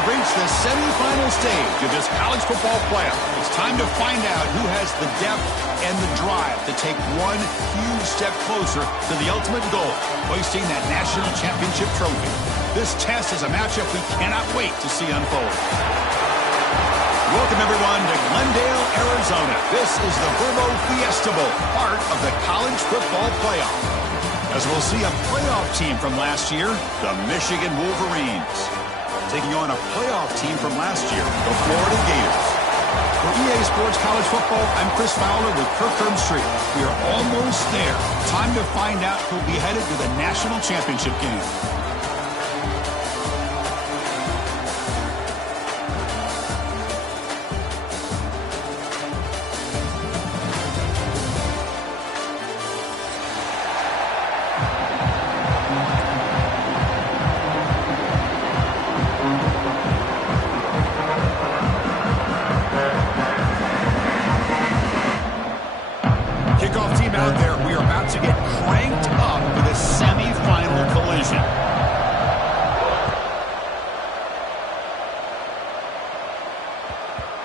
have reached the semifinal stage of this college football playoff. It's time to find out who has the depth and the drive to take one huge step closer to the ultimate goal, hoisting that national championship trophy. This test is a matchup we cannot wait to see unfold. Welcome, everyone, to Glendale, Arizona. This is the Fiesta Bowl, part of the college football playoff. As we'll see a playoff team from last year, the Michigan Wolverines, taking on a playoff team from last year, the Florida Gators. For EA Sports College Football, I'm Chris Fowler with Kirk Street. We are almost there. Time to find out who'll be headed to the national championship game.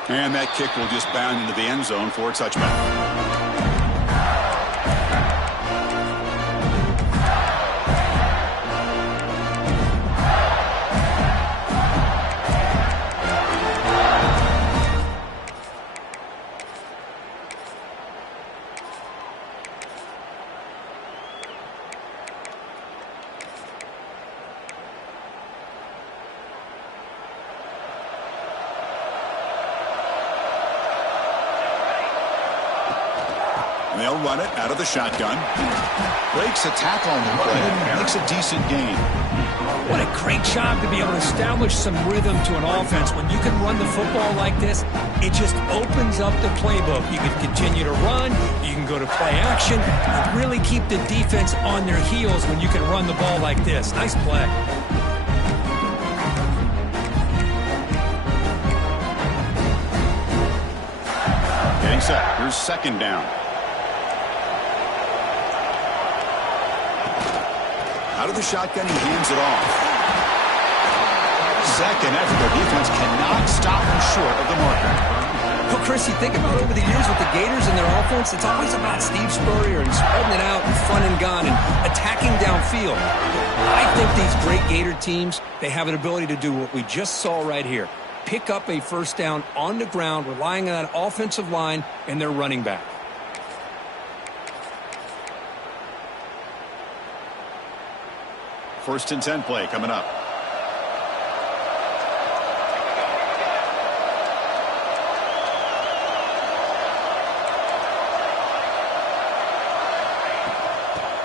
And that kick will just bound into the end zone for a touchback. They'll run it out of the shotgun. Breaks a tackle on the play and makes a decent gain. What a great job to be able to establish some rhythm to an offense. When you can run the football like this, it just opens up the playbook. You can continue to run. You can go to play action. And really keep the defense on their heels when you can run the ball like this. Nice play. Getting set. Here's second down. Out of the shotgun, he hands it off. Second effort, the defense cannot stop him short of the marker. Well, Chris, you think about over the years with the Gators and their offense, it's always about Steve Spurrier and spreading it out and fun and gun and attacking downfield. I think these great Gator teams, they have an ability to do what we just saw right here. Pick up a first down on the ground, relying on that offensive line and their running back. First and 10 play coming up.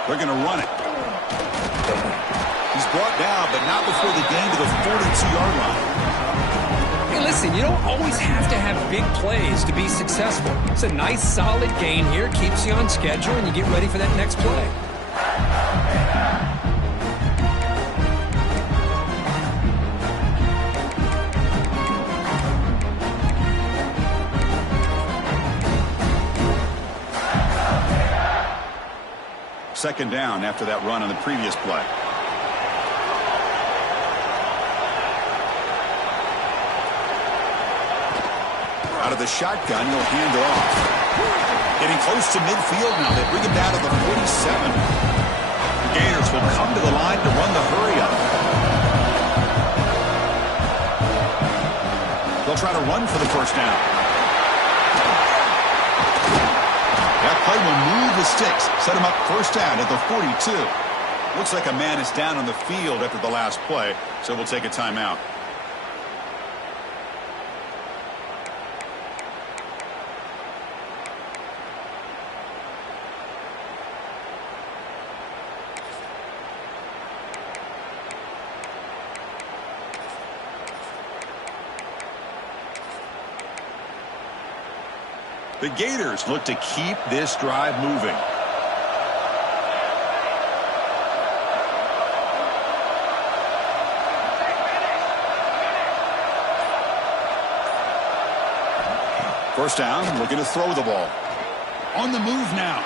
They're going to run it. He's brought down, but not before the gain to the 42-yard line. Hey, listen, you don't always have to have big plays to be successful. It's a nice, solid gain here. Keeps you on schedule, and you get ready for that next play. Second down after that run on the previous play. Out of the shotgun, he'll hand it off. Getting close to midfield now. They bring him down to the 47. The Gators will come to the line to run the hurry up. They'll try to run for the first down. That play will move the sticks, set him up first down at the 42. Looks like a man is down on the field after the last play, so we'll take a timeout. The Gators look to keep this drive moving. First down, looking to throw the ball. On the move now.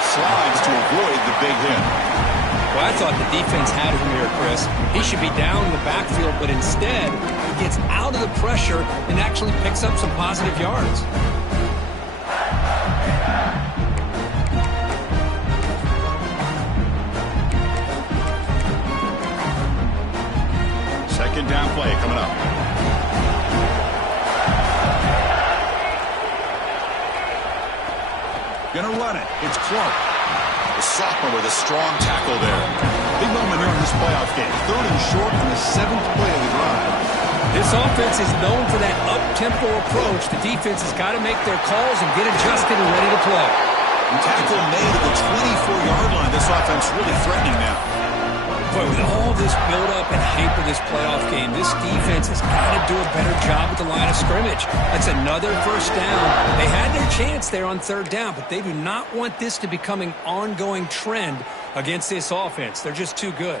Slides to avoid the big hit. Well, I thought the defense had him here, Chris. He should be down in the backfield, but instead, he gets out of the pressure and actually picks up some positive yards. Second down play coming up. Gonna run it. It's Clark. The sophomore with a strong tackle there. Big moment here in this playoff game. 3rd and short on the 7th play of the drive. This offense is known for that up-tempo approach. The defense has got to make their calls and get adjusted and ready to play. Tackle made at the 24-yard line. This offense really threatening now. Boy, with all this build-up and hype of this playoff game, this defense has got to do a better job at the line of scrimmage. That's another first down. They had their chance there on 3rd down, but they do not want this to become an ongoing trend against this offense. They're just too good.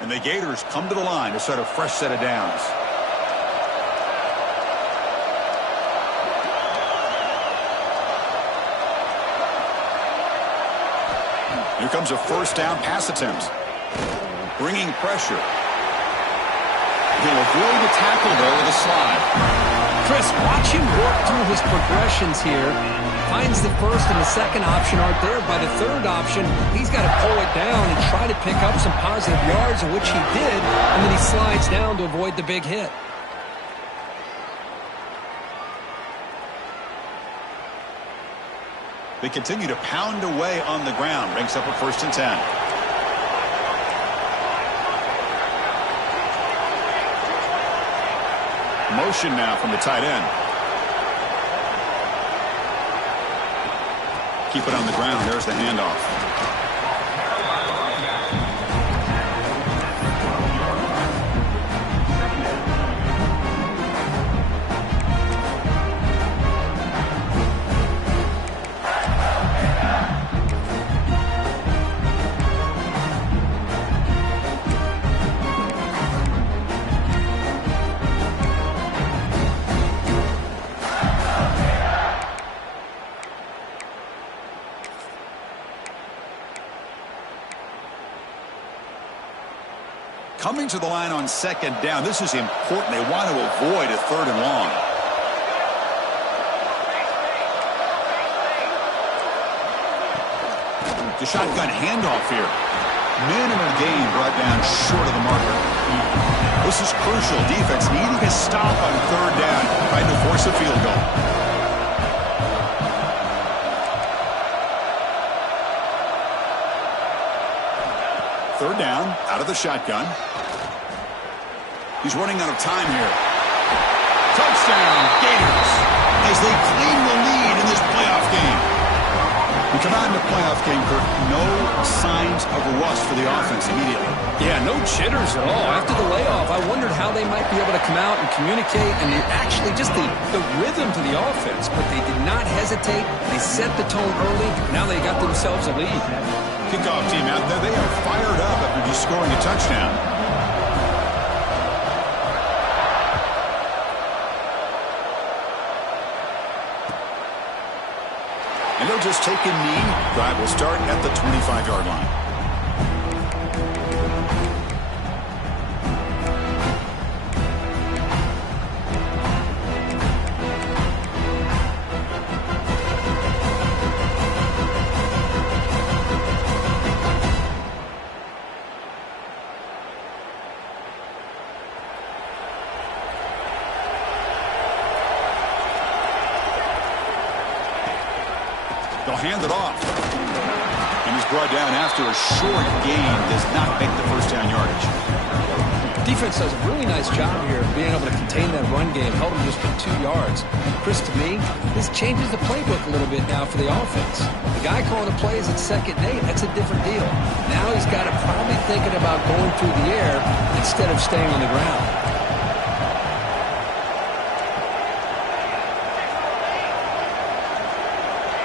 And the Gators come to the line to start a fresh set of downs. Here comes a first down pass attempt. Bringing pressure. He'll avoid the tackle, though, with a slide. Chris, watch him work through his progressions here. Finds the first and the second option aren't there. By the 3rd option, he's got to pull it down and try to pick up some positive yards, which he did, and then he slides down to avoid the big hit. They continue to pound away on the ground. Brings up a 1st and 10. Motion now from the tight end. Keep it on the ground. There's the handoff. Coming to the line on 2nd down. This is important. They want to avoid a 3rd and long. The shotgun handoff here. Minimum gain brought down short of the marker. This is crucial. Defense needing a stop on 3rd down, trying to force a field goal. Third down, out of the shotgun. He's running out of time here. Touchdown, Gators, as they claim the lead in this playoff game. We come out in the playoff game, Kirk, no signs of rust for the offense immediately. Yeah, no jitters at all. After the layoff, I wondered how they might be able to come out and communicate and actually just the rhythm to the offense. But they did not hesitate. They set the tone early. Now they got themselves a lead. Kickoff team out there, they are fired up after just scoring a touchdown. And they'll just take a knee. Drive will start at the 25-yard line. They'll hand it off. And he's brought down after a short gain. Does not make the first down yardage. Defense does a really nice job here of being able to contain that run game. Held him just for 2 yards. Chris, to me, this changes the playbook a little bit now for the offense. The guy calling the plays at 2nd and 8, that's a different deal. Now he's got to probably thinking about going through the air instead of staying on the ground.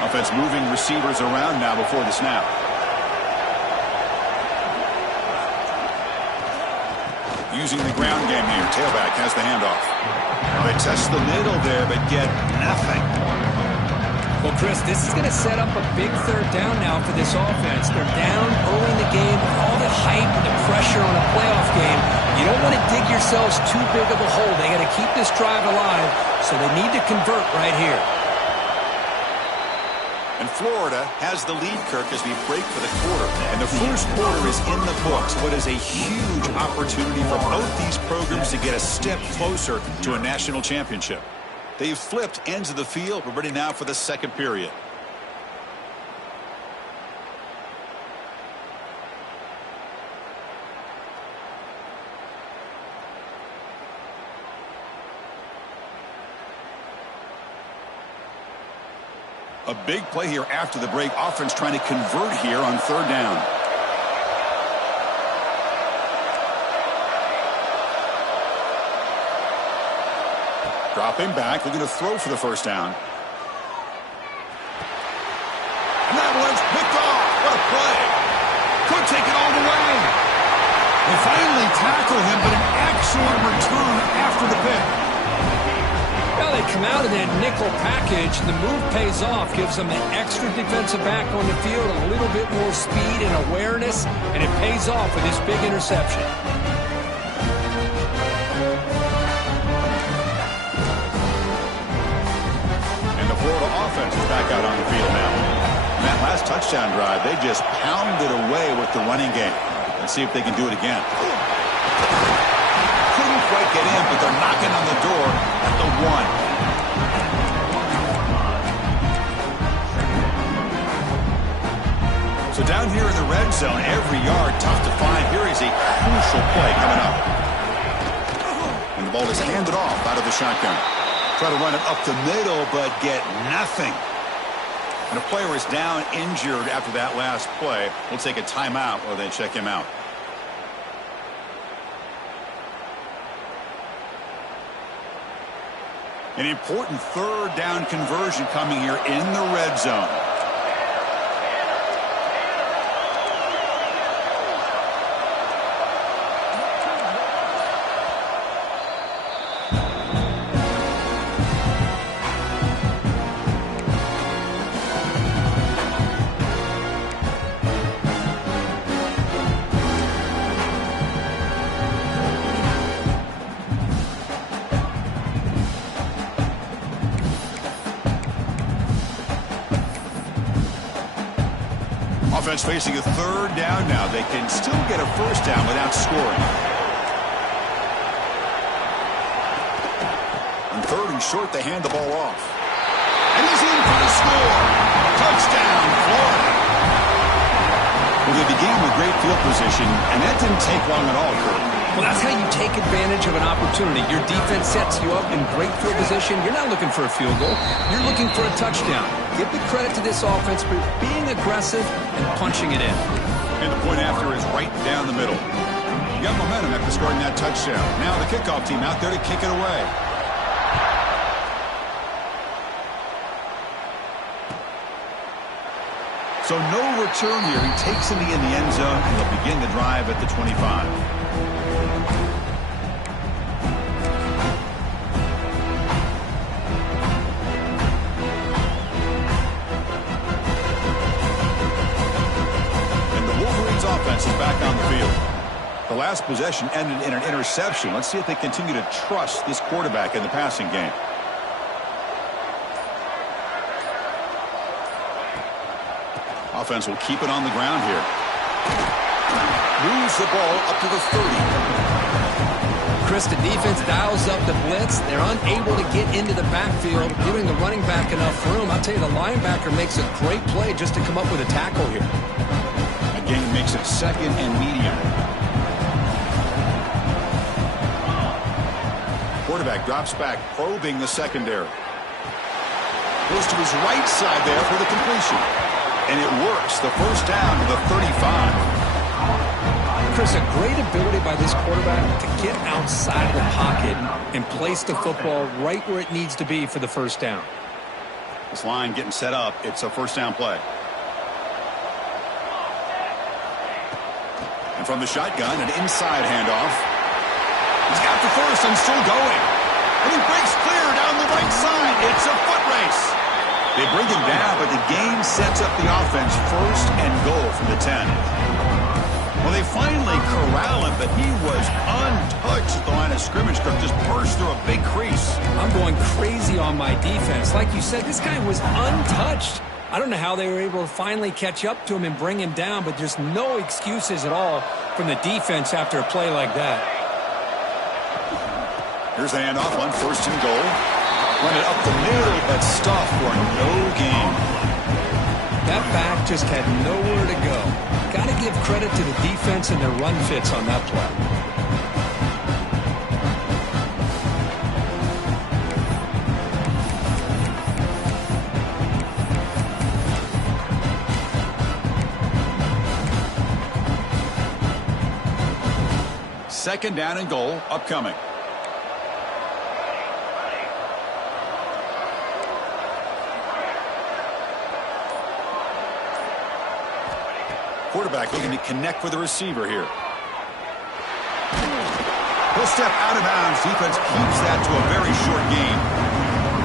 Offense moving receivers around now before the snap. Using the ground game here. Tailback has the handoff. They test the middle there, but get nothing. Well, Chris, this is going to set up a big third down now for this offense. They're down early in the game with all the hype and the pressure on a playoff game. You don't want to dig yourselves too big of a hole. They got to keep this drive alive, so they need to convert right here. And Florida has the lead, Kirk, as we break for the quarter. And the first quarter is in the books. What is a huge opportunity for both these programs to get a step closer to a national championship. They've flipped ends of the field. We're ready now for the second period. A big play here after the break. Offense trying to convert here on third down. Dropping back, looking to throw for the first down. And that one's picked off. What a play. Could take it all the way. They finally tackle him, but an excellent return after the pick. Well, they come out of that nickel package. The move pays off, gives them an extra defensive back on the field, a little bit more speed and awareness, and it pays off with this big interception. Florida offense is back out on the field now. And that last touchdown drive, they just pounded away with the running game. Let's see if they can do it again. Couldn't quite get in, but they're knocking on the door at the 1. So down here in the red zone, every yard tough to find. Here is a crucial play coming up. And the ball is handed off out of the shotgun. Try to run it up the middle, but get nothing. And a player is down injured after that last play. We'll take a timeout while they check him out. An important third down conversion coming here in the red zone. Offense facing a third down now. They can still get a first down without scoring. On third and short, they hand the ball off. And he's in for the score. Touchdown, Florida. Well, they began with great field position, and that didn't take long at all, Kurt. Well, that's how you take advantage of an opportunity. Your defense sets you up in great field position. You're not looking for a field goal. You're looking for a touchdown. Give the credit to this offense for being aggressive and punching it in. And the point after is right down the middle. You got momentum after scoring that touchdown. Now the kickoff team out there to kick it away. So no return here. He takes it in the end zone, and they'll begin the drive at the 25. Offense is back on the field. The last possession ended in an interception. Let's see if they continue to trust this quarterback in the passing game. Offense will keep it on the ground here. Moves the ball up to the 30. Chris, the defense dials up the blitz. They're unable to get into the backfield, giving the running back enough room. I'll tell you, the linebacker makes a great play just to come up with a tackle here. Again, makes it second and medium. Quarterback drops back, probing the secondary. Goes to his right side there for the completion. And it works. The first down to the 35. Chris, a great ability by this quarterback to get outside of the pocket and place the football right where it needs to be for the first down. This line getting set up. It's a first down play. And from the shotgun, an inside handoff. He's got the first and still going. And he breaks clear down the right side. It's a foot race. They bring him down, but the game sets up the offense, 1st and goal from the 10. Well, they finally corral him, but he was untouched at the line of scrimmage. Cook just burst through a big crease. I'm going crazy on my defense. Like you said, this guy was untouched. I don't know how they were able to finally catch up to him and bring him down, but there's no excuses at all from the defense after a play like that. Here's the handoff on 1st and goal. Run it up the middle, but stuffed for no gain. That back just had nowhere to go. Got to give credit to the defense and their run fits on that play. Second down and goal upcoming. Quarterback looking to connect with the receiver here. He'll step out of bounds. Defense keeps that to a very short gain.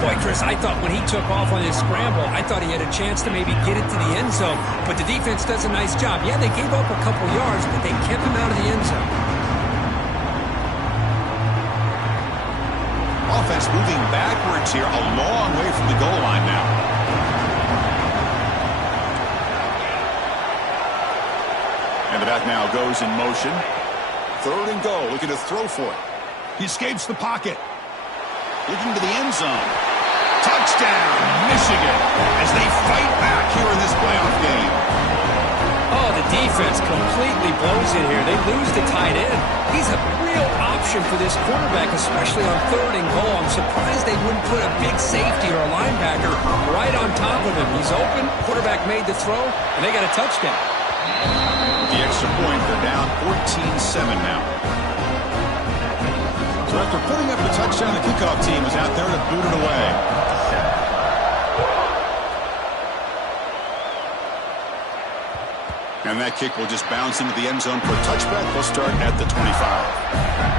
Boy, Chris, I thought when he took off on his scramble, I thought he had a chance to maybe get it to the end zone. But the defense does a nice job. Yeah, they gave up a couple yards, but they kept him out of the end zone. Offense moving backwards here, a long way from the goal line now. And the back now goes in motion. 3rd and goal, looking to throw for it. He escapes the pocket. Looking to the end zone. Touchdown, Michigan, as they fight back here in this playoff game. Oh, the defense completely blows it here. They lose the tight end. He's a real option for this quarterback, especially on 3rd and goal. I'm surprised they wouldn't put a big safety or a linebacker right on top of him. He's open, quarterback made the throw, and they got a touchdown. The extra point, they're down 14-7 now. So after putting up the touchdown, the kickoff team is out there to boot it away. And that kick will just bounce into the end zone for a touchback. We'll start at the 25.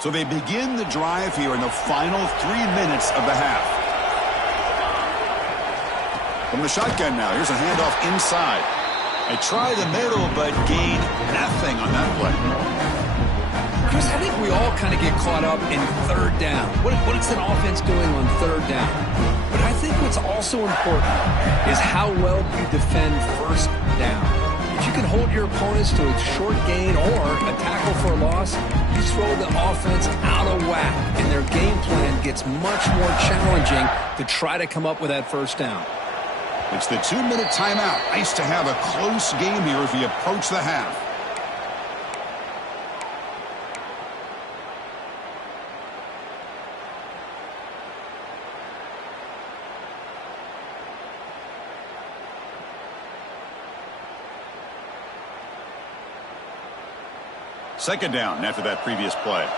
So they begin the drive here in the final 3 minutes of the half. From the shotgun now, here's a handoff inside. They try the middle, but gain nothing on that play. Chris, I think we all kind of get caught up in 3rd down. What is an offense doing on 3rd down? But I think what's also important is how well you defend 1st down. If you can hold your opponents to a short gain or a tackle for a loss, you throw the offense out of whack, and their game plan gets much more challenging to try to come up with that 1st down. It's the 2-minute timeout. Nice to have a close game here as we approach the half. Second down after that previous play.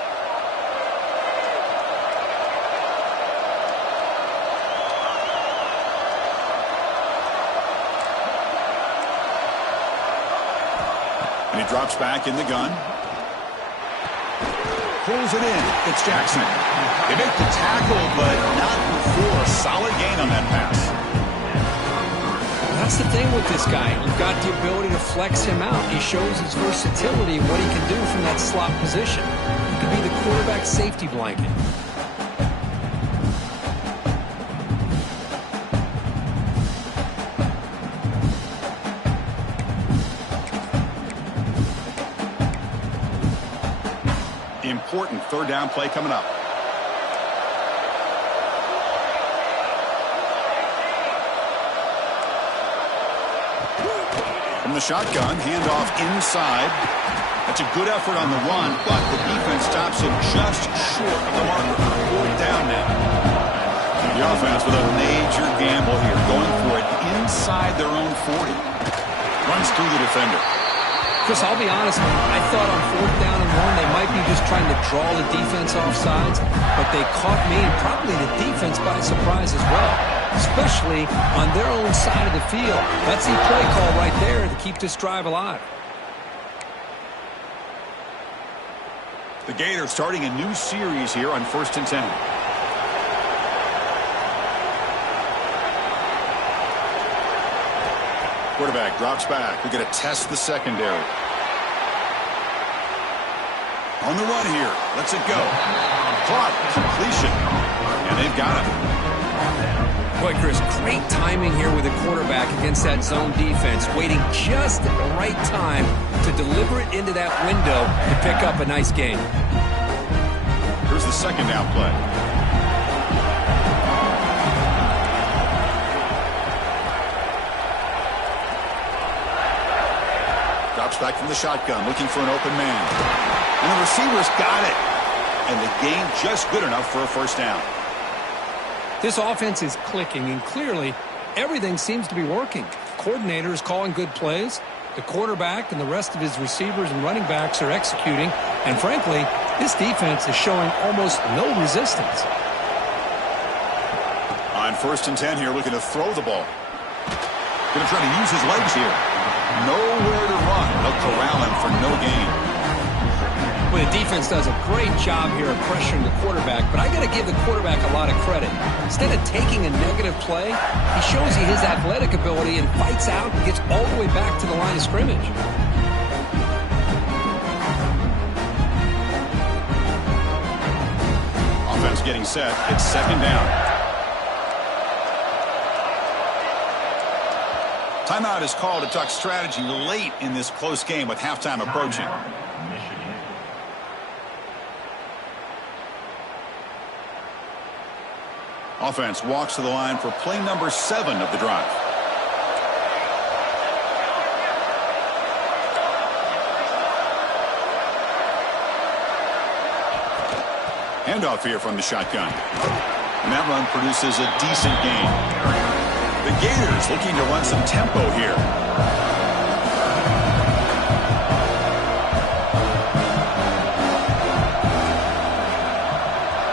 And he drops back in the gun. Pulls it in. It's Jackson. They make the tackle, but not before a solid gain on that pass. That's the thing with this guy. You've got the ability to flex him out. He shows his versatility and what he can do from that slot position. He could be the quarterback safety blanket. Important 3rd down play coming up. From the shotgun, handoff inside. That's a good effort on the run, but the defense stops him just short of the marker. 4th down now. The offense with a major gamble here, going for it inside their own 40. Runs through the defender. Chris, I'll be honest, I thought on 4th down trying to draw the defense off sides, but they caught me and probably the defense by surprise as well, especially on their own side of the field. Gutsy play call right there to keep this drive alive. The Gators starting a new series here on 1st and 10. Quarterback drops back. We're going to test the secondary. On the run here. Lets it go. Caught. Completion. And they've got him. Boy, Chris, great timing here with the quarterback against that zone defense, waiting just at the right time to deliver it into that window to pick up a nice gain. Here's the second down play. Drops back from the shotgun, looking for an open man. And the receiver's got it. And the gain just good enough for a first down. This offense is clicking, and clearly everything seems to be working. The coordinator is calling good plays. The quarterback and the rest of his receivers and running backs are executing. And frankly, this defense is showing almost no resistance. On 1st and 10 here, looking to throw the ball. Going to try to use his legs here. Nowhere to run. They'll corral him for no gain. Well, the defense does a great job here of pressuring the quarterback, but I got to give the quarterback a lot of credit. Instead of taking a negative play, he shows you his athletic ability and fights out and gets all the way back to the line of scrimmage. Offense getting set. It's second down. Timeout is called to talk strategy late in this close game with halftime approaching. Offense walks to the line for play number 7 of the drive. Handoff here from the shotgun. And that run produces a decent gain. The Gators looking to run some tempo here.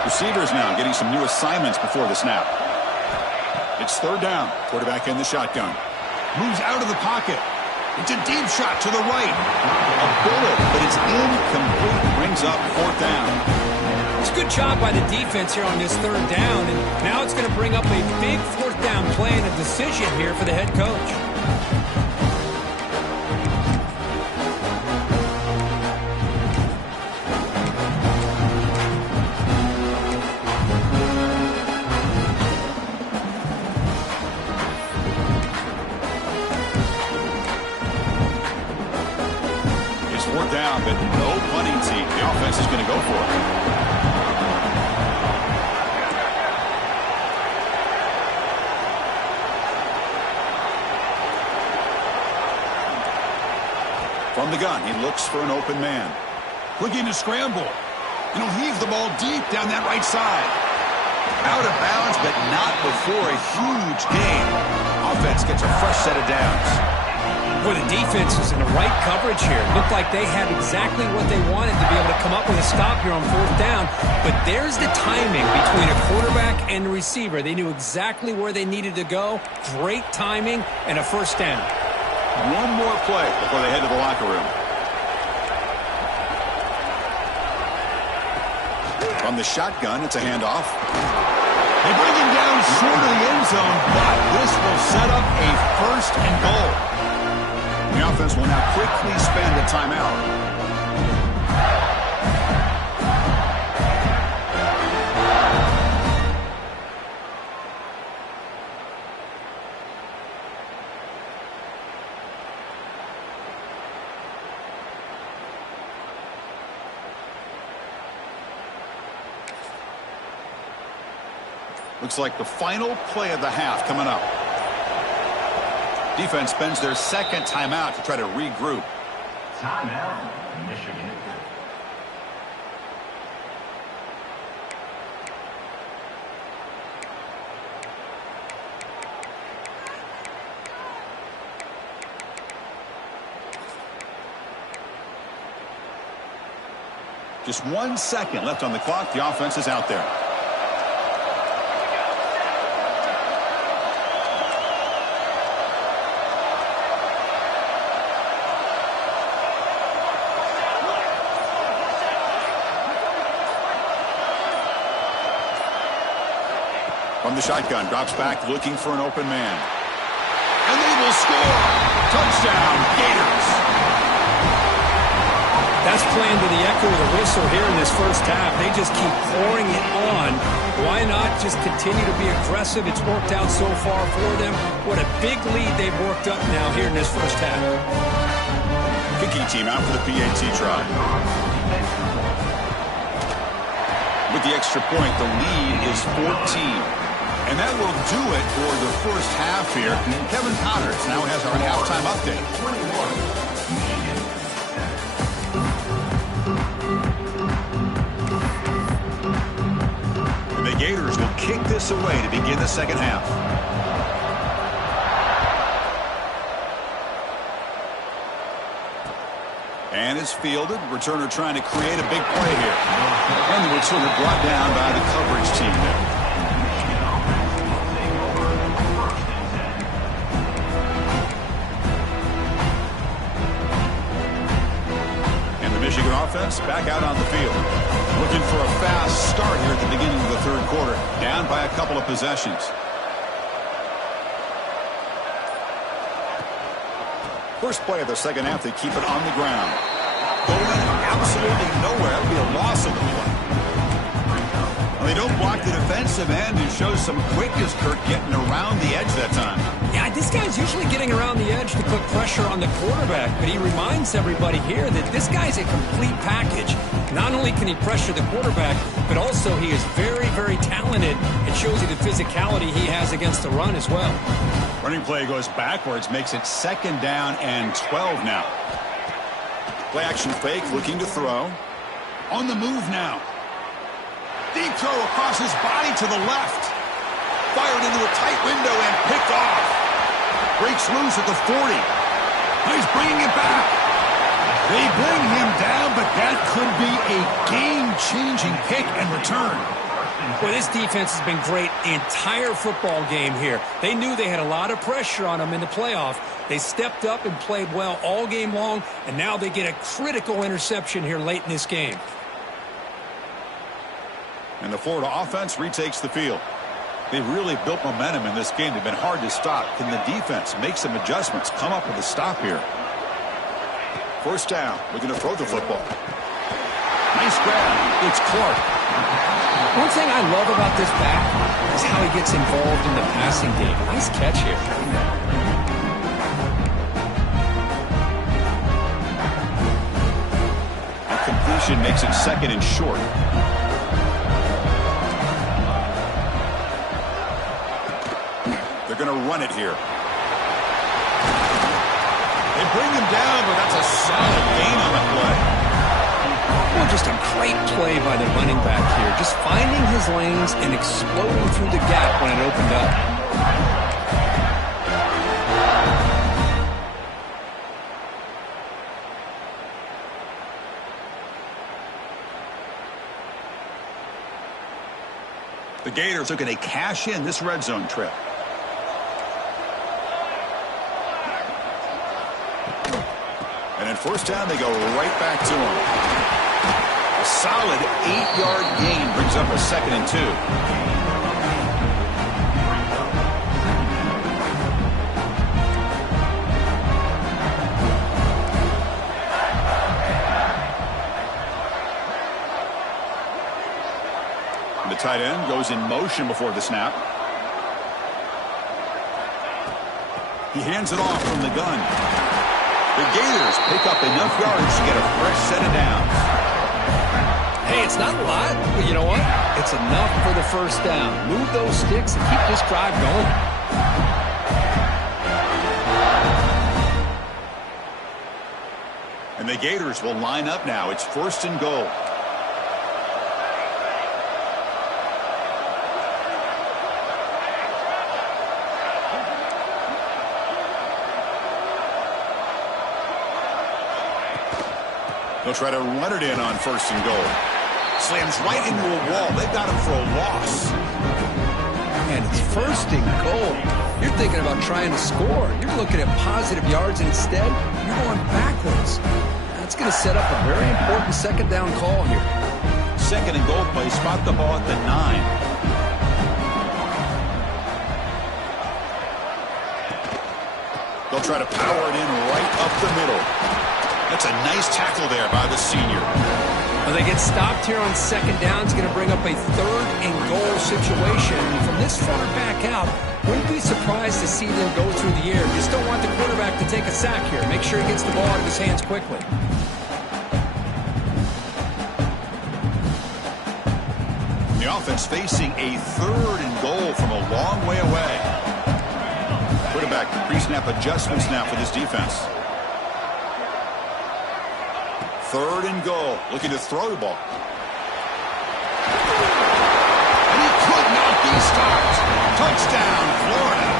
Receivers now getting some new assignments before the snap. It's third down. Quarterback in the shotgun. Moves out of the pocket. It's a deep shot to the right. A bullet, but it's incomplete. Brings up fourth down. It's a good job by the defense here on this third down, and now it's going to bring up a big fourth down play and a decision here for the head coach. It's fourth down, but no punting team. The offense is going to go for it. From the gun, he looks for an open man. Looking to scramble. And he'll heave the ball deep down that right side. Out of bounds, but not before a huge gain. Offense gets a fresh set of downs. Boy, the defense is in the right coverage here. Looked like they had exactly what they wanted to be able to come up with a stop here on fourth down. But there's the timing between a quarterback and the receiver. They knew exactly where they needed to go. Great timing and a first down. One more play before they head to the locker room. From the shotgun, it's a handoff. They bring him down short of the end zone, but this will set up a first and goal. The offense will now quickly spend a timeout. Looks like the final play of the half coming up. Defense spends their second timeout to try to regroup. Timeout, Michigan. Just 1 second left on the clock. The offense is out there. From the shotgun, drops back looking for an open man. And they will score. Touchdown, Gators. That's playing to the echo of the whistle here in this first half. They just keep pouring it on. Why not just continue to be aggressive? It's worked out so far for them. What a big lead they've worked up now here in this first half. Kicking team out for the PAT try. With the extra point, the lead is 14. And that will do it for the first half here. Kevin Connors now has our halftime update. And the Gators will kick this away to begin the second half. And it's fielded. Returner trying to create a big play here. And the returner brought down by the coverage team there. Michigan offense back out on the field. Looking for a fast start here at the beginning of the third quarter. Down by a couple of possessions. First play of the second half, they keep it on the ground. Going absolutely nowhere. That would be a loss of the play. Well, they don't block the defensive end and show some quickness, Kirk, getting around the edge that time. Yeah, this guy's usually getting around the edge to put pressure on the quarterback, but he reminds everybody here that this guy's a complete package. Not only can he pressure the quarterback, but also he is very, very talented. It shows you the physicality he has against the run as well. Running play goes backwards, makes it second down and 12 now. Play action fake, looking to throw. On the move now. Deep throw across his body to the left. Fired into a tight window and picked off. Breaks loose at the 40. He's bringing it back. They bring him down, but that could be a game-changing pick and return. Well, this defense has been great the entire football game here. They knew they had a lot of pressure on them in the playoff. They stepped up and played well all game long, and now they get a critical interception here late in this game. And the Florida offense retakes the field. They've really built momentum in this game. They've been hard to stop. Can the defense make some adjustments, come up with a stop here? First down. We're going to throw the football. Nice grab. It's Clark. One thing I love about this back is how he gets involved in the passing game. Nice catch here. And completion makes it second and short. They're going to run it here. They bring him down, but that's a solid gain on the play. Well, just a great play by the running back here. Just finding his lanes and exploding through the gap when it opened up. The Gators are going to cash in this red zone trip. And in first down, they go right back to him. A solid 8-yard gain brings up a second and 2. And the tight end goes in motion before the snap. He hands it off from the gun. The Gators pick up enough yards to get a fresh set of downs. Hey, it's not a lot, but you know what? It's enough for the first down. Move those sticks and keep this drive going. And the Gators will line up now. It's first and goal. They'll try to run it in on 1st and goal. Slams right into a wall. They've got him for a loss. And it's 1st and goal. You're thinking about trying to score. You're looking at positive yards, and instead, you're going backwards. That's going to set up a very important 2nd down call here. 2nd and goal play. Spot the ball at the 9. They'll try to power it in right up the middle. That's a nice tackle there by the senior. Well, they get stopped here on 2nd down. It's going to bring up a 3rd and goal situation. From this far back out, wouldn't be surprised to see them go through the air. Just don't want the quarterback to take a sack here. Make sure he gets the ball out of his hands quickly. The offense facing a 3rd and goal from a long way away. Quarterback pre-snap adjustments now for this defense. 3rd and goal, looking to throw the ball. And he could not be stopped. Touchdown, Florida.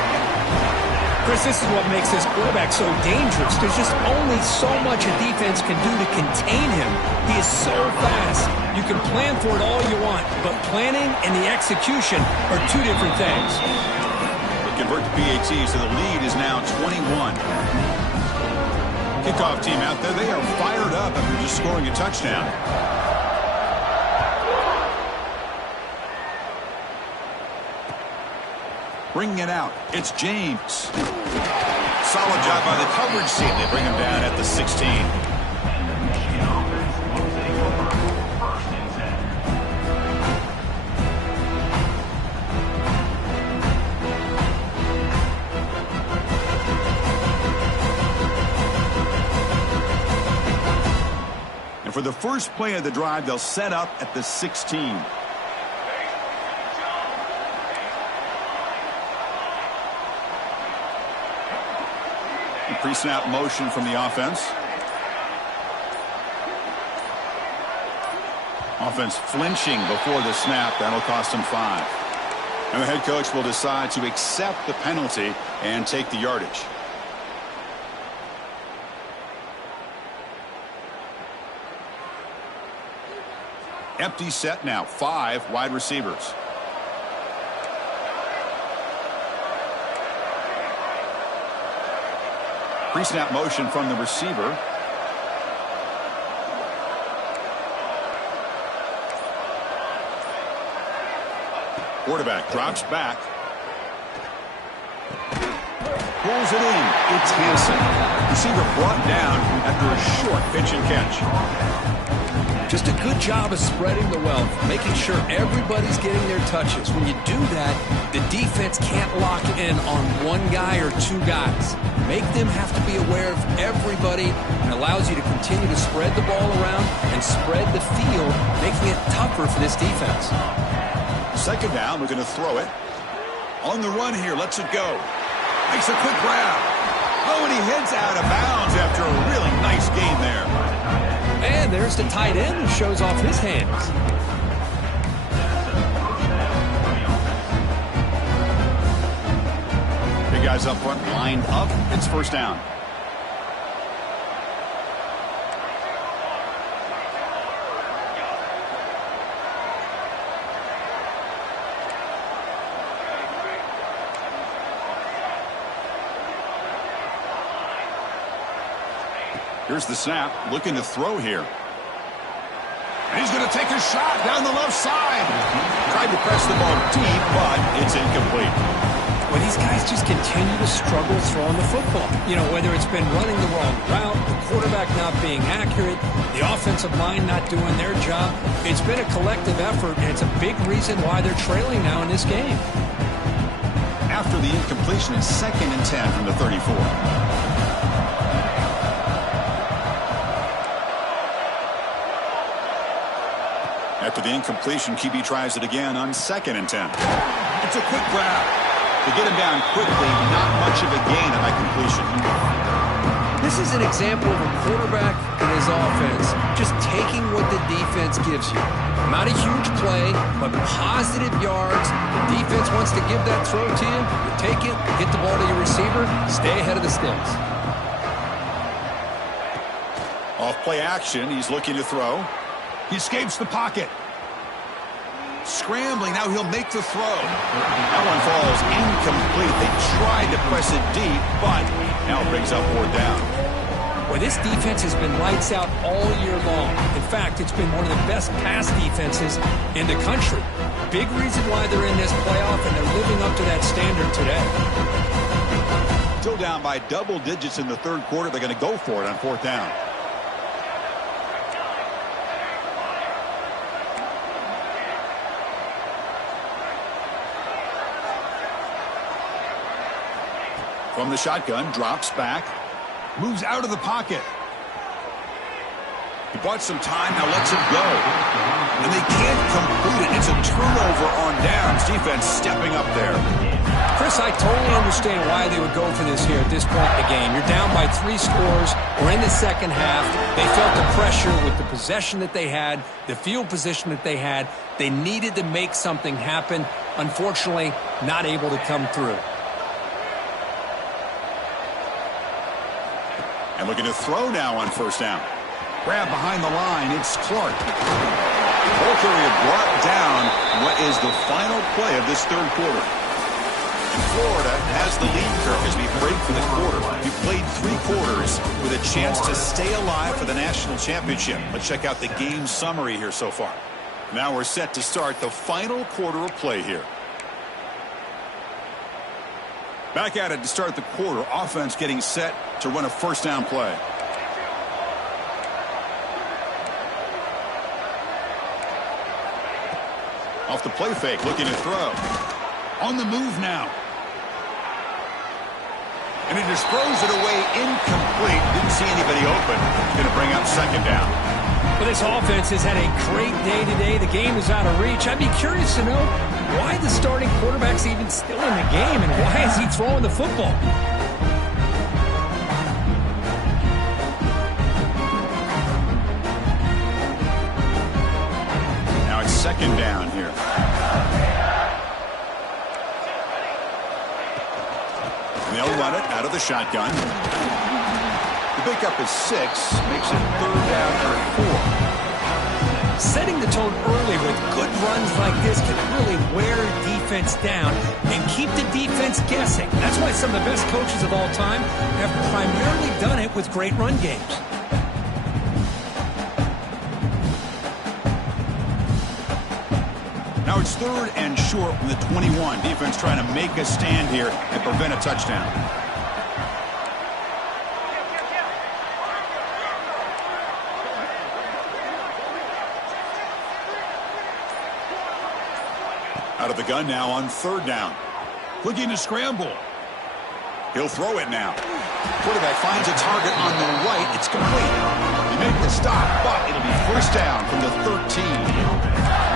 Chris, this is what makes this quarterback so dangerous. There's just only so much a defense can do to contain him. He is so fast. You can plan for it all you want, but planning and the execution are 2 different things. They convert to PAT, so the lead is now 21. Kickoff team out there, they are fired up after just scoring a touchdown. Bringing it out, it's James. Solid job by the coverage team. They bring him down at the 16. And for the first play of the drive, they'll set up at the 16. Pre-snap motion from the offense. Offense flinching before the snap. That'll cost them 5. And the head coach will decide to accept the penalty and take the yardage. Empty set now. 5 wide receivers. Pre-snap motion from the receiver. Quarterback drops back. Pulls it in. It's Hansen. Receiver brought down after a short pitch and catch. Just a good job of spreading the wealth, making sure everybody's getting their touches. When you do that, the defense can't lock in on 1 guy or 2 guys. Make them have to be aware of everybody, and allows you to continue to spread the ball around and spread the field, making it tougher for this defense. 2nd down, we're going to throw it. On the run here, lets it go. Makes a quick grab. Oh, and he heads out of bounds after a really nice gain there. And there's the tight end who shows off his hands. Big guys up front, lined up. It's 1st down. Here's the snap, looking to throw here. And he's going to take a shot down the left side. Tried to press the ball deep, but it's incomplete. Well, these guys just continue to struggle throwing the football. You know, whether it's been running the wrong route, the quarterback not being accurate, the offensive line not doing their job. It's been a collective effort, and it's a big reason why they're trailing now in this game. After the incompletion, it's 2nd and 10 from the 34. After the incompletion, QB tries it again on 2nd and 10. It's a quick grab. To get him down quickly, not much of a gain on that completion. This is an example of a quarterback and his offense just taking what the defense gives you. Not a huge play, but positive yards. The defense wants to give that throw to you. You take it, get the ball to your receiver, stay ahead of the sticks. Off play action, he's looking to throw. He escapes the pocket. Scrambling, now he'll make the throw. That one falls incomplete. They tried to press it deep, but now it brings up 4th down. Well, this defense has been lights out all year long. In fact, it's been one of the best pass defenses in the country. Big reason why they're in this playoff, and they're living up to that standard today. Still down by double digits in the 3rd quarter. They're going to go for it on 4th down. From the shotgun, drops back, moves out of the pocket. He bought some time, now lets it go. And they can't complete it. It's a turnover on downs. Defense stepping up there. Chris, I totally understand why they would go for this here at this point in the game. You're down by 3 scores. We're in the second half. They felt the pressure with the possession that they had, the field position that they had. They needed to make something happen. Unfortunately, not able to come through. And looking to throw now on 1st down. Grab behind the line. It's Clark. Walker brought down what is the final play of this 3rd quarter. And Florida has the lead curve as we break for the quarter. We played 3 quarters with a chance to stay alive for the national championship. Let's check out the game summary here so far. Now we're set to start the final quarter of play here. Back at it to start the quarter. Offense getting set to run a 1st down play. Off the play fake, looking to throw. On the move now. And he just throws it away incomplete. Didn't see anybody open. Going to bring up 2nd down. Well, this offense has had a great day today. The game is out of reach. I'd be curious to know why the starting quarterback's even still in the game, and why is he throwing the football? Now it's 2nd down here. And they'll run it out of the shotgun. The pickup is 6, makes it 3rd down and 4. Setting the tone early with good runs like this can really wear defense down and keep the defense guessing. That's why some of the best coaches of all time have primarily done it with great run games. Now it's 3rd and short from the 21. Defense trying to make a stand here and prevent a touchdown. Out of the gun now on 3rd down. Looking to scramble. He'll throw it now. Quarterback finds a target on the right. It's complete. They make the stop, but it'll be 1st down from the 13.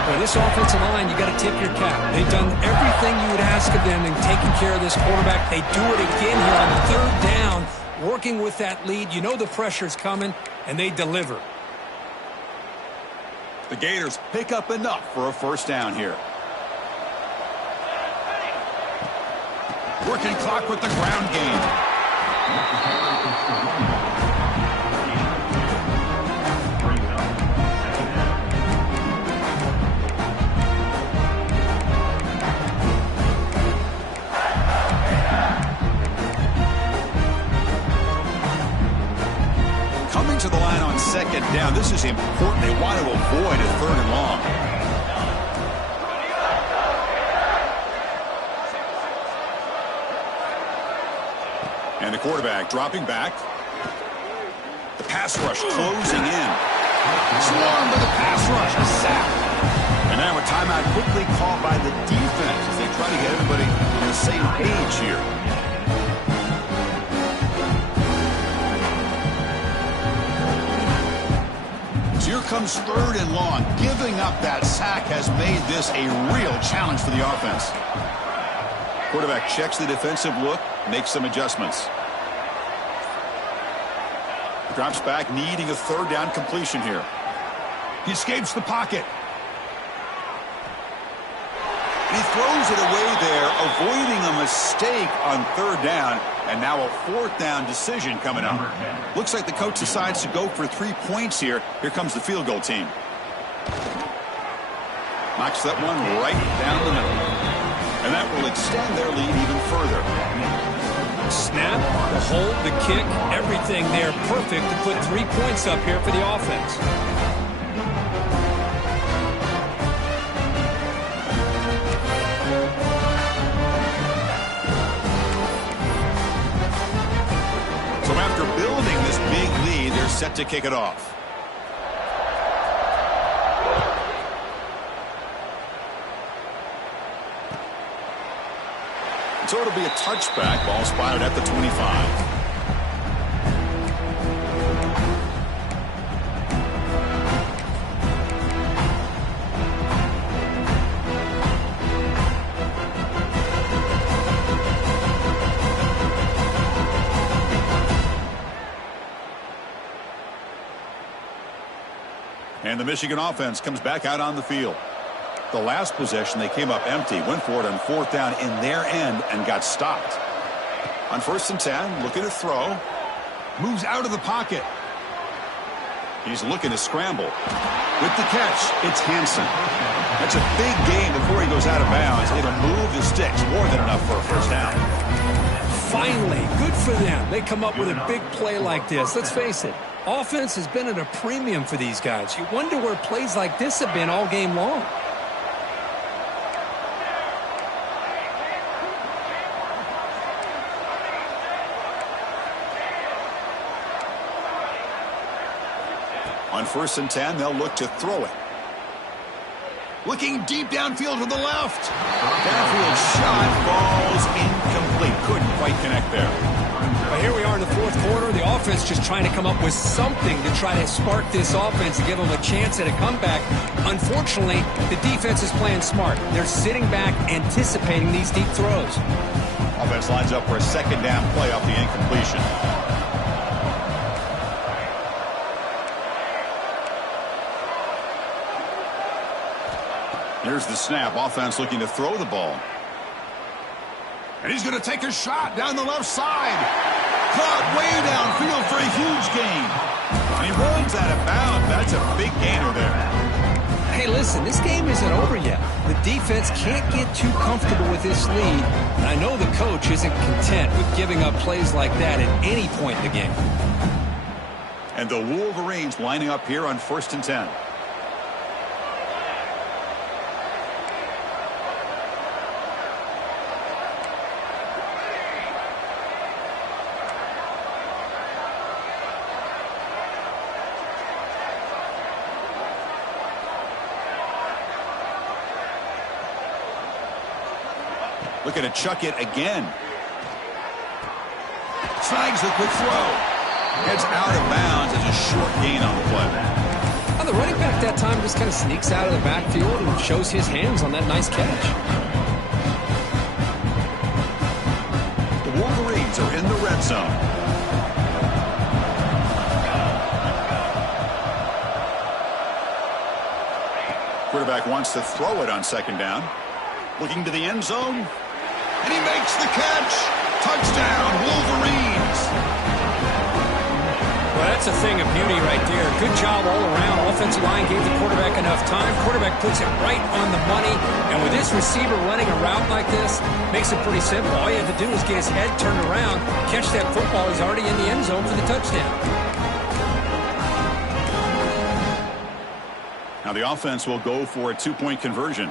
Well, this offensive line, you got to tip your cap. They've done everything you would ask of them in taking care of this quarterback. They do it again here on 3rd down, working with that lead. You know the pressure's coming, and they deliver. The Gators pick up enough for a 1st down here. Working clock with the ground game. Coming to the line on 2nd down. This is important. They want to avoid a 3rd and long. And the quarterback dropping back. The pass rush closing in. Swarmed by the pass rush. A sack. And now a timeout quickly called by the defense as they try to get everybody on the same page here. So here comes 3rd and long. Giving up that sack has made this a real challenge for the offense. Quarterback checks the defensive look, makes some adjustments. Drops back, needing a 3rd down completion here. He escapes the pocket. And he throws it away there, avoiding a mistake on third down. And now a fourth down decision coming up. Looks like the coach decides to go for 3 points here. Here comes the field goal team. Knocks that one right down the middle. And that will extend their lead even further. Snap, the hold, the kick, everything there perfect to put 3 points up here for the offense. So after building this big lead, they're set to kick it off. So it'll be a touchback. Ball spotted at the 25. And the Michigan offense comes back out on the field. The last possession, they came up empty, went for it on fourth down in their end and got stopped. On 1st and 10, looking to throw. Moves out of the pocket. He's looking to scramble. With the catch, it's Hansen. That's a big gain before he goes out of bounds. It'll move the sticks, more than enough for a first down. Finally, good for them. They come up with a big play like this. Let's face it, offense has been at a premium for these guys. You wonder where plays like this have been all game long. On 1st and 10, they'll look to throw it. Looking deep downfield to the left. Downfield shot falls incomplete. Couldn't quite connect there. But here we are in the fourth quarter. The offense just trying to come up with something to try to spark this offense and give them a chance at a comeback. Unfortunately, the defense is playing smart. They're sitting back, anticipating these deep throws. Offense lines up for a second down play off the incompletion. Here's the snap. Offense looking to throw the ball. And he's going to take a shot down the left side. Caught way downfield for a huge gain. And he runs out of bounds. That's a big gainer there. Hey, listen, this game isn't over yet. The defense can't get too comfortable with this lead. And I know the coach isn't content with giving up plays like that at any point in the game. And the Wolverines lining up here on 1st and 10. Looking to chuck it again. Snags the quick throw. Heads out of bounds as a short gain on the play. Well, the running back that time just kind of sneaks out of the backfield and shows his hands on that nice catch. The Wolverines are in the red zone. Quarterback wants to throw it on 2nd down. Looking to the end zone. And he makes the catch. Touchdown, Wolverines. Well, that's a thing of beauty right there. Good job all around. Offensive line gave the quarterback enough time. Quarterback puts it right on the money. And with this receiver running a route like this, makes it pretty simple. All you have to do is get his head turned around, catch that football. He's already in the end zone for the touchdown. Now the offense will go for a 2-point conversion.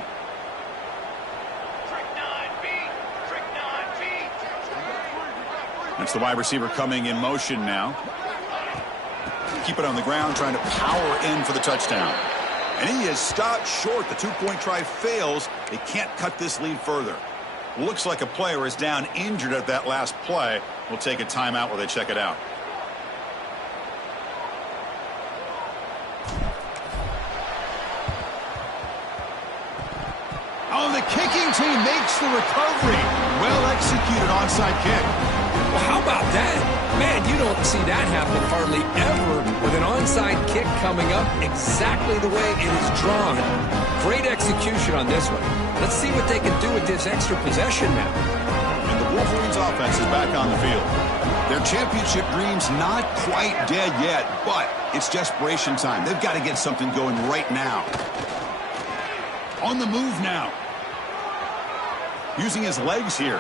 That's the wide receiver coming in motion now. Keep it on the ground, trying to power in for the touchdown. And he is stopped short. The 2-point try fails. They can't cut this lead further. Looks like a player is down injured at that last play. We'll take a timeout while they check it out. Oh, the kicking team makes the recovery. Well executed onside kick. Well, how about that? Man, you don't see that happen hardly ever with an onside kick coming up exactly the way it is drawn. great execution on this one. Let's see what they can do with this extra possession now. And the Wolverines offense is back on the field. Their championship dream's not quite dead yet, but it's desperation time. They've got to get something going right now. On the move now. Using his legs here.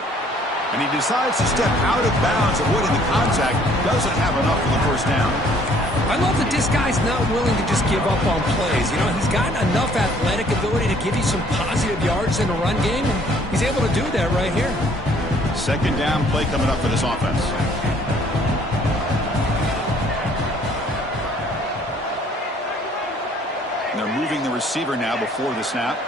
And he decides to step out of bounds, avoiding the contact. Doesn't have enough for the first down. I love that this guy's not willing to just give up on plays. You know, he's got enough athletic ability to give you some positive yards in a run game, and he's able to do that right here. Second down play coming up for this offense. And they're moving the receiver now before the snap.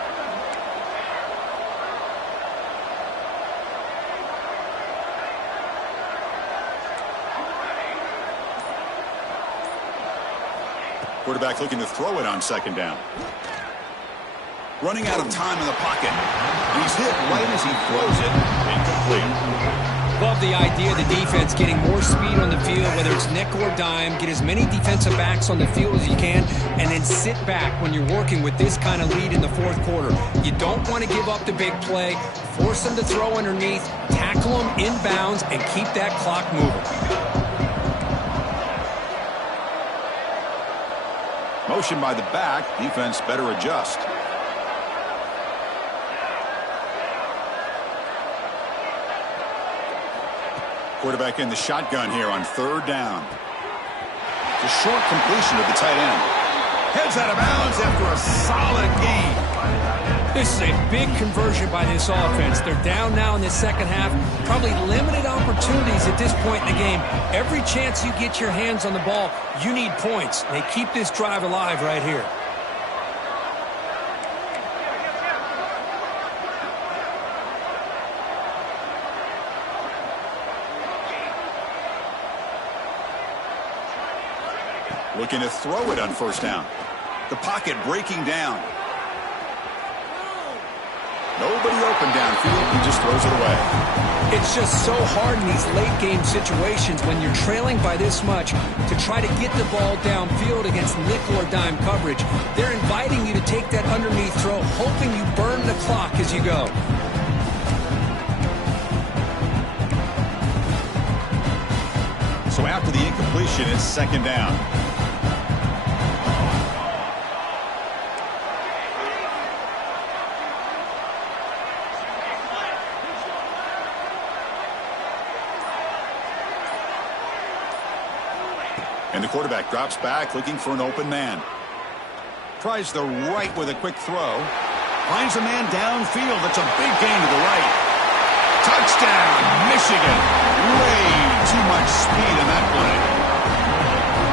Quarterback looking to throw it on second down. Running out of time in the pocket. And he's hit right as he throws it. Incomplete. Love the idea of the defense getting more speed on the field, whether it's nickel or dime. Get as many defensive backs on the field as you can, and then sit back when you're working with this kind of lead in the fourth quarter. You don't want to give up the big play. Force them to throw underneath, tackle them inbounds, and keep that clock moving. Motion by the back. Defense better adjust. Quarterback in the shotgun here on third down. It's a short completion of the tight end. Heads out of bounds after a solid gain. This is a big conversion by this offense. They're down now in the second half. Probably limited opportunities at this point in the game. Every chance you get your hands on the ball, you need points. They keep this drive alive right here. Looking to throw it on first down. The pocket breaking down. Nobody open downfield. He just throws it away. It's just so hard in these late game situations when you're trailing by this much to try to get the ball downfield against nickel or dime coverage. They're inviting you to take that underneath throw, hoping you burn the clock as you go. So after the incompletion, it's second down. And the quarterback drops back, looking for an open man. Tries the right with a quick throw. Finds a man downfield. That's a big gain to the right. Touchdown, Michigan. Way too much speed in that play.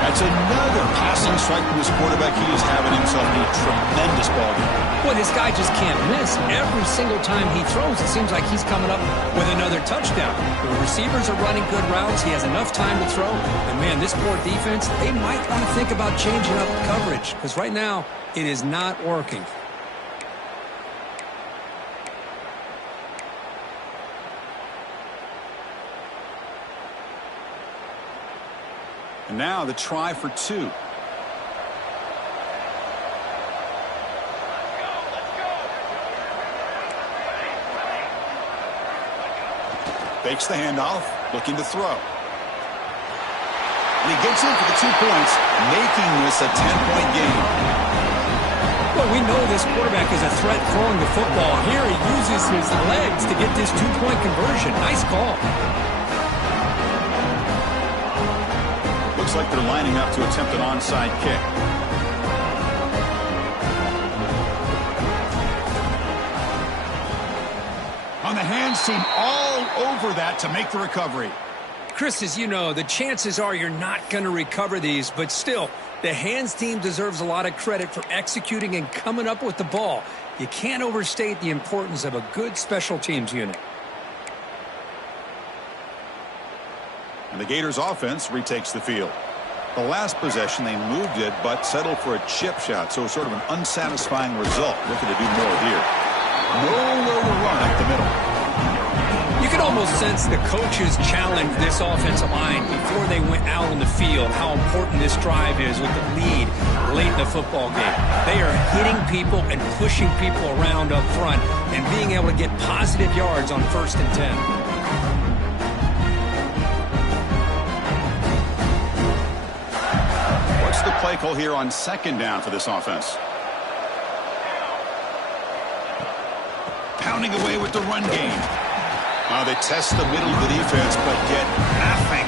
That's another passing strike from his quarterback. He is having himself a tremendous ball game. Well, this guy just can't miss. Every single time he throws, it seems like he's coming up with another touchdown. The receivers are running good routes. He has enough time to throw. And, man, this poor defense, they might want to think about changing up coverage because right now it is not working. And now the try for two. Fakes the handoff, looking to throw. And he gets in for the 2 points, making this a 10-point game. Well, we know this quarterback is a threat throwing the football. Here he uses his legs to get this 2-point conversion. Nice call. Looks like they're lining up to attempt an onside kick. On the hands team all over that to make the recovery. Chris, as you know, the chances are you're not going to recover these, but still, the hands team deserves a lot of credit for executing and coming up with the ball. You can't overstate the importance of a good special teams unit. And the Gators offense retakes the field. The last possession, they moved it, but settled for a chip shot, so sort of an unsatisfying result. Looking to do more here. Nowhere to run up the middle. You can almost sense the coaches challenged this offensive line before they went out on the field, how important this drive is with the lead late in the football game. They are hitting people and pushing people around up front and being able to get positive yards on 1st and 10. What's the play call here on 2nd down for this offense? Pounding away with the run game. They test the middle of the defense, but get nothing.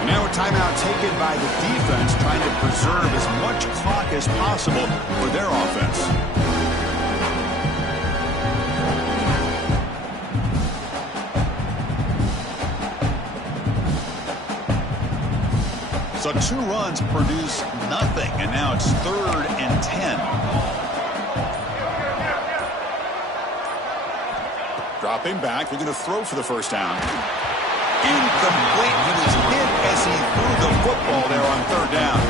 And now a timeout taken by the defense, trying to preserve as much clock as possible for their offense. So 2 runs produce nothing, and now it's 3rd and 10. Dropping back, they're going to throw for the 1st down. Incomplete. He was hit as he threw the football there on 3rd down.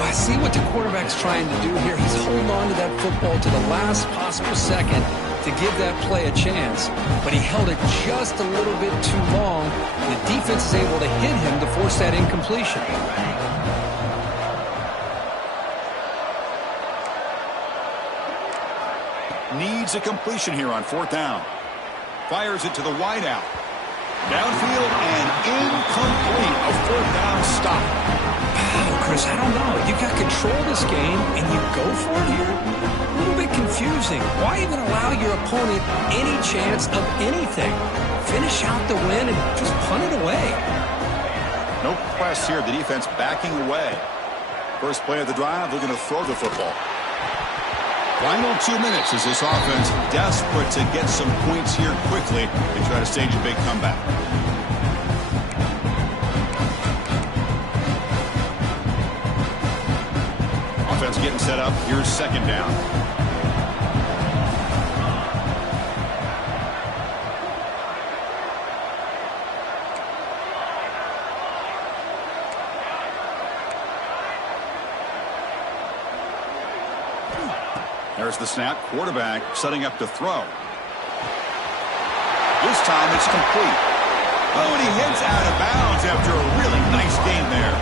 I see what the quarterback's trying to do here. He's holding on to that football to the last possible second to give that play a chance. But he held it just a little bit too long. The defense is able to hit him to force that incompletion. Needs a completion here on 4th down. Fires it to the wideout. Downfield and incomplete. A 4th down stop. Oh, Chris, I don't know. You got control of this game, and you go for it here? A little bit confusing. Why even allow your opponent any chance of anything? Finish out the win and just punt it away. No press here. The defense backing away. First play of the drive, they're going to throw the football. Final 2 minutes as this offense desperate to get some points here quickly and try to stage a big comeback. Offense getting set up. Here's 2nd down. There's the snap. Quarterback setting up to throw. This time it's complete. Oh, and he heads out of bounds after a really nice game there.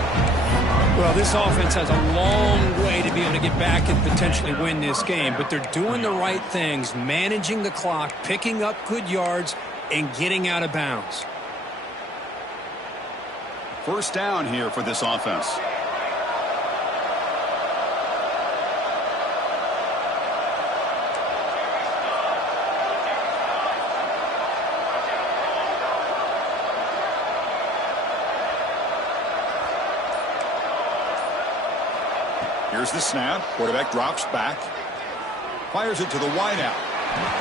Well, this offense has a long way to be able to get back and potentially win this game, but they're doing the right things, managing the clock, picking up good yards, and getting out of bounds. 1st down here for this offense. Here's the snap. Quarterback drops back. Fires it to the wideout.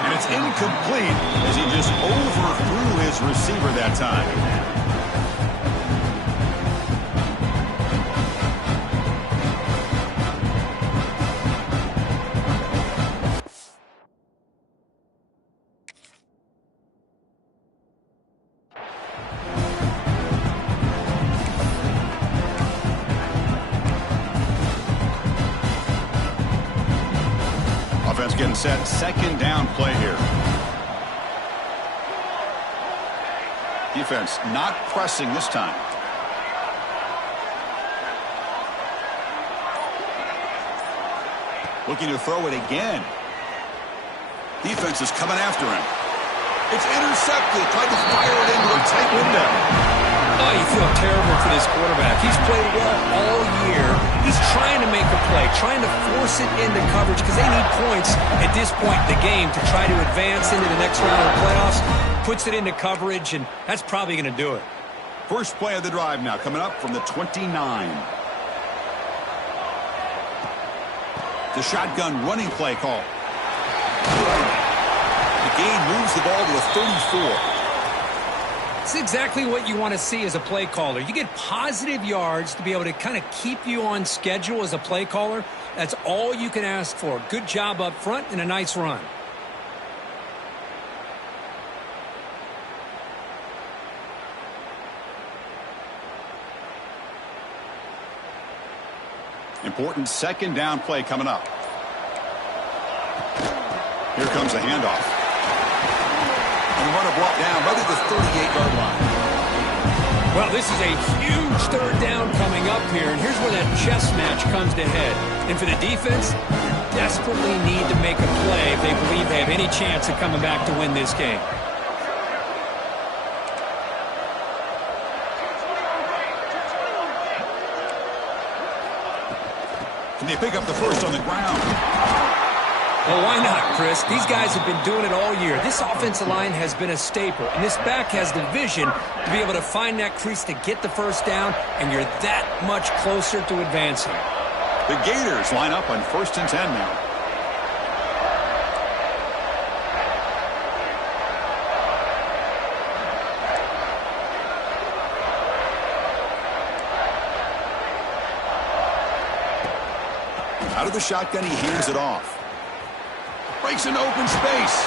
And it's incomplete as he just overthrew his receiver that time. Getting set. 2nd down play here. Defense not pressing this time. Looking to throw it again. Defense is coming after him. It's intercepted. Tried to fire it into a tight window. Oh, you feel terrible for this quarterback. He's played well all year. He's trying to make a play, trying to force it into coverage because they need points at this point in the game to try to advance into the next round of the playoffs. Puts it into coverage, and that's probably going to do it. First play of the drive now coming up from the 29. The shotgun running play call. The gain moves the ball to a 34. It's exactly what you want to see as a play caller. You get positive yards to be able to kind of keep you on schedule as a play caller. That's all you can ask for. Good job up front and a nice run. Important 2nd down play coming up. Here comes the handoff. and the runner brought down right at the 38-yard line. Well, this is a huge third down coming up here, and here's where that chess match comes to head. And for the defense, they desperately need to make a play if they believe they have any chance of coming back to win this game. Can they pick up the first on the ground? Well, why not, Chris? These guys have been doing it all year. This offensive line has been a staple, and this back has the vision to be able to find that crease to get the first down, and you're that much closer to advancing. The Gators line up on 1st and 10 now. Out of the shotgun, he hands it off. Breaks into open space.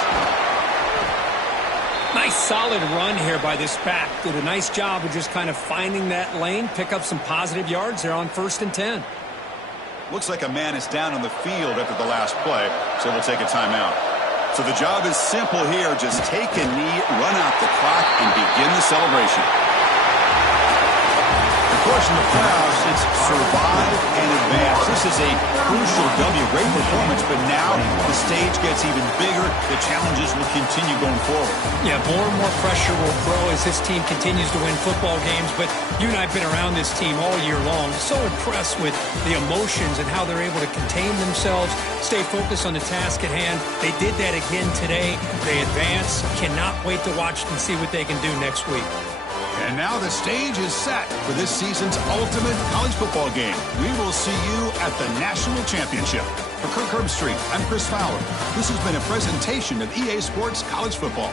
Nice solid run here by this back. Did a nice job of just kind of finding that lane, pick up some positive yards there on 1st and 10. Looks like a man is down on the field after the last play, so we'll take a timeout. So the job is simple here. Just take a knee, run out the clock, and begin the celebration. Of course, in the playoffs, it's survive and advance. This is a crucial W. Great performance, but now the stage gets even bigger. The challenges will continue going forward. Yeah, more and more pressure will grow as this team continues to win football games, but you and I have been around this team all year long. So impressed with the emotions and how they're able to contain themselves, stay focused on the task at hand. They did that again today. They advance. Cannot wait to watch and see what they can do next week. And now the stage is set for this season's ultimate college football game. We will see you at the National Championship. For Kirk Herbstreit, I'm Chris Fowler. This has been a presentation of EA Sports College Football.